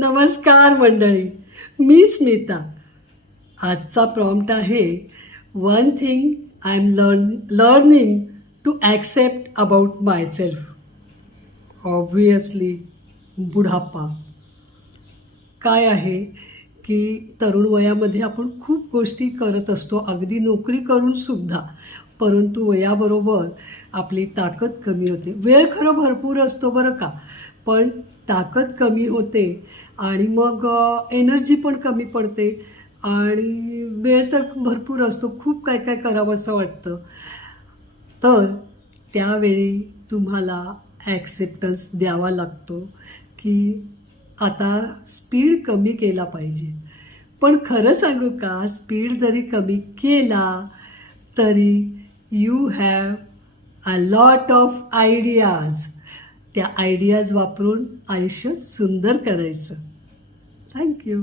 नमस्कार मंडळी, मी स्मिता. आजचा प्रॉम्प्ट आहे one thing I am learning to accept about myself. Obviously बुढापा. काय आहे की तरुण वयामध्ये आपण खूप गोष्टी करत असतो, अगदी नोकरी करूनसुद्धा. परंतु वयाबरोबर आपली ताकद कमी होते. वेळ खरं भरपूर असतो बरं का, पण ताकद कमी होते आणि मग एनर्जी पण कमी पडते आणि वेळ तर भरपूर असतो, खूप काय काय करावंसं वाटतं. तर त्यावेळी तुम्हाला ॲक्सेप्टन्स द्यावा लागतो की आता स्पीड कमी केला पाहिजे. पण खरं सांगू का, स्पीड जरी कमी केला तरी you have a lot of ideas. त्या आयडियाज वापरून आयुष्य सुंदर करायचं. थँक्यू.